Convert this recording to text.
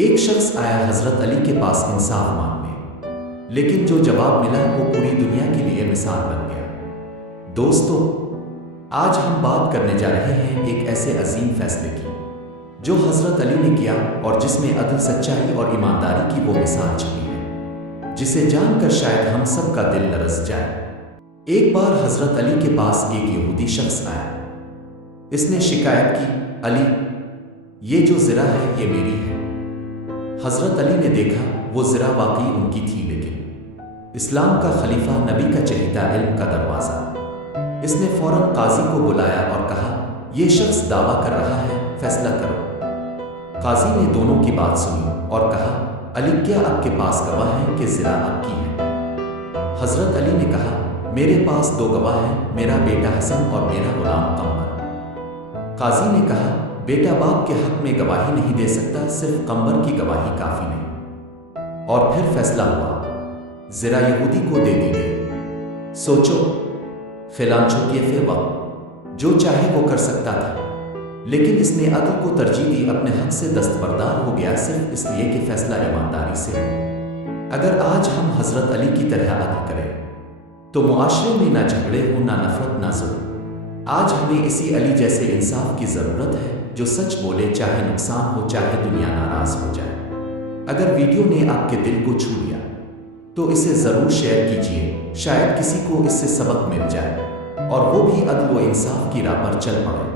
ایک شخص آیا حضرت علی کے پاس انصاف مانگنے، لیکن جو جواب ملا وہ پوری دنیا کے لیے مثال بن گیا۔ دوستو، آج ہم بات کرنے جا رہے ہیں ایک ایسے عظیم فیصلے کی جو حضرت علی نے کیا اور جس میں عدل، سچائی اور ایمانداری کی وہ مثال چھپی ہے جسے جان کر شاید ہم سب کا دل لرز جائے۔ ایک بار حضرت علی کے پاس ایک یہودی شخص آیا۔ اس نے شکایت کی، علی، یہ جو زرہ ہے یہ میری ہے۔ حضرت علی نے دیکھا وہ زرہ واقعی ان کی تھی، لیکن اسلام کا خلیفہ، نبی کا چہیتا، علم کا دروازہ۔ اس نے فوراً قاضی کو بلایا اور کہا، یہ شخص دعویٰ کر رہا ہے، فیصلہ کرو۔ قاضی نے دونوں کی بات سنی اور کہا، علی، کیا آپ کے پاس گواہ ہیں کہ زرہ آپ کی ہے؟ حضرت علی نے کہا، میرے پاس 2 گواہ ہیں، میرا بیٹا حسن اور میرا غلام قمر۔ قاضی نے کہا، بیٹا باپ کے حق میں گواہی نہیں دے سکتا، صرف قمر کی گواہی کافی نہیں۔ اور پھر فیصلہ ہوا، زرہ یہودی کو دے دی گئی۔ سوچو، فے وقت جو چاہے وہ کر سکتا تھا، لیکن اس نے عدل کو ترجیح دی، اپنے حق سے دستبردار ہو گیا صرف اس لیے کہ فیصلہ ایمانداری سے ہو۔ اگر آج ہم حضرت علی کی طرح عدل کریں تو معاشرے میں نہ جھگڑے ہوں، نہ نفرت، نہ ظلم۔ آج ہمیں اسی علی جیسے انصاف کی ضرورت ہے جو سچ بولے، چاہے نقصان ہو، چاہے دنیا ناراض ہو جائے۔ اگر ویڈیو نے آپ کے دل کو چھو لیا تو اسے ضرور شیئر کیجیے، شاید کسی کو اس سے سبق مل جائے اور وہ بھی عدل و انصاف کی راہ پر چل پڑے۔